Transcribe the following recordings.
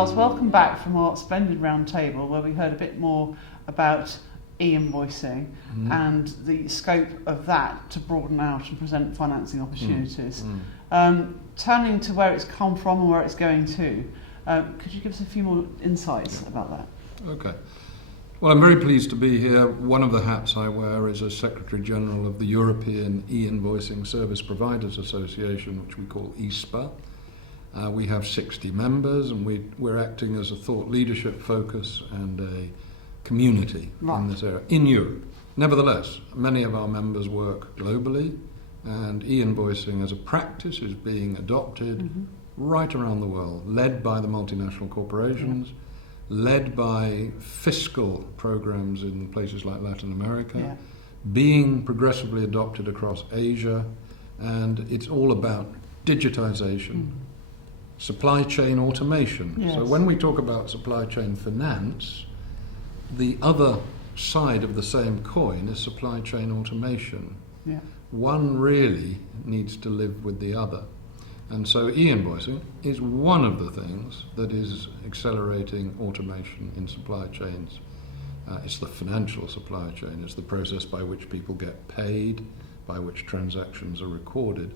Charles, welcome back from our splendid round table where we heard a bit more about e-invoicing and the scope of that to broaden out and present financing opportunities. Turning to where it's come from and where it's going to, could you give us a few more insights about that? Okay. Well, I'm very pleased to be here. One of the hats I wear is as Secretary General of the European E-Invoicing Service Providers Association, which we call ESPA. We have 60 members, and we're acting as a thought leadership focus and a community in this area in Europe. Nevertheless, many of our members work globally, and e-invoicing as a practice is being adopted right around the world, led by the multinational corporations, led by fiscal programs in places like Latin America, being progressively adopted across Asia, and it's all about digitization, supply chain automation. So when we talk about supply chain finance, the other side of the same coin is supply chain automation. One really needs to live with the other. And so e-invoicing is one of the things that is accelerating automation in supply chains. It's the financial supply chain. It's the process by which people get paid, by which transactions are recorded.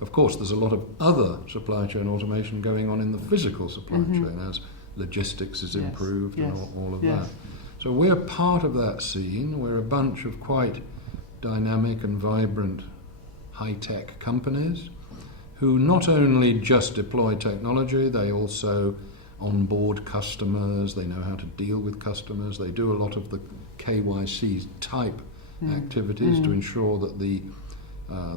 Of course, there's a lot of other supply chain automation going on in the physical supply chain as logistics is improved and all of that. So we're part of that scene. We're a bunch of quite dynamic and vibrant high-tech companies who not only just deploy technology, they also onboard customers, they know how to deal with customers, they do a lot of the KYC type activities to ensure that the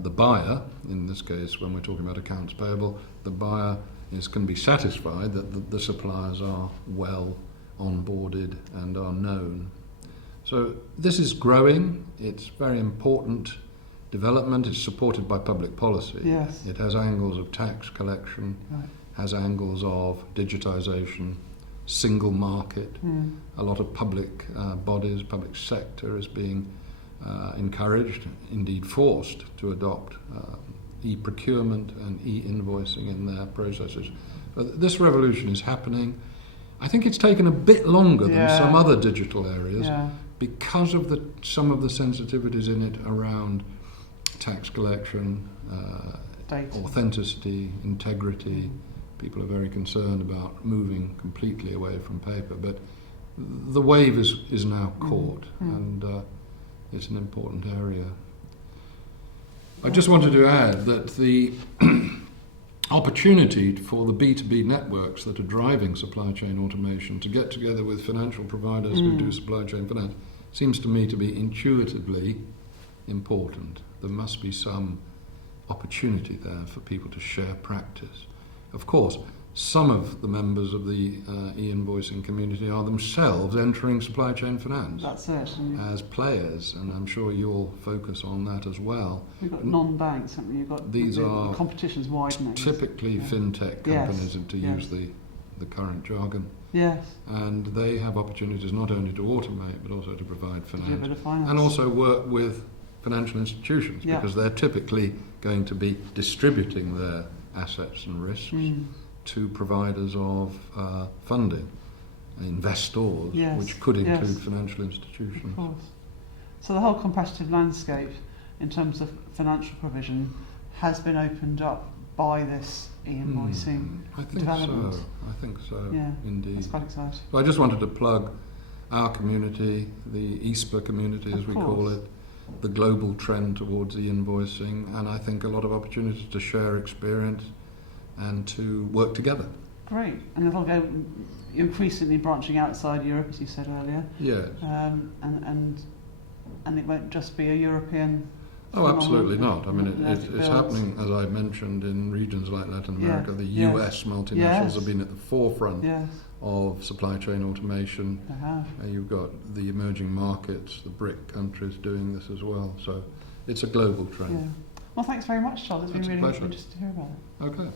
buyer, in this case when we're talking about accounts payable, the buyer can be satisfied that the suppliers are well onboarded and are known. So this is growing, it's very important development, it's supported by public policy. It has angles of tax collection, has angles of digitization, single market. A lot of public bodies, public sector is being encouraged, indeed forced, to adopt e-procurement and e-invoicing in their processes. But this revolution is happening. I think it's taken a bit longer than some other digital areas because of some of the sensitivities in it around tax collection, authenticity, integrity. People are very concerned about moving completely away from paper, but the wave is now caught, and it's an important area. I just wanted to add that the opportunity for the B2B networks that are driving supply chain automation to get together with financial providers who do supply chain finance seems to me to be intuitively important. There must be some opportunity there for people to share practice. Of course, some of the members of the e-invoicing community are themselves entering supply chain finance as players, and I'm sure you'll focus on that as well. We've got non-banks, haven't we? You've got the competition's widening. Typically fintech companies, to use the current jargon. And they have opportunities not only to automate but also to provide finance. And also work with financial institutions because they're typically going to be distributing their assets and risks to providers of funding, investors, which could include financial institutions. Of course. So the whole competitive landscape in terms of financial provision has been opened up by this e-invoicing development. I think so, indeed. That's quite exciting. Well, I just wanted to plug our community, the ESPA community as we call it, the global trend towards e-invoicing, and I think a lot of opportunities to share experience and to work together. Great. And it'll go increasingly branching outside Europe, as you said earlier. And it won't just be a European. Oh, absolutely not. I mean, it's happening, as I mentioned, in regions like Latin America. The US multinationals have been at the forefront of supply chain automation. You've got the emerging markets, the BRIC countries doing this as well. So it's a global trend. Well, thanks very much, Charles. It's been really interesting to hear about it. Okay.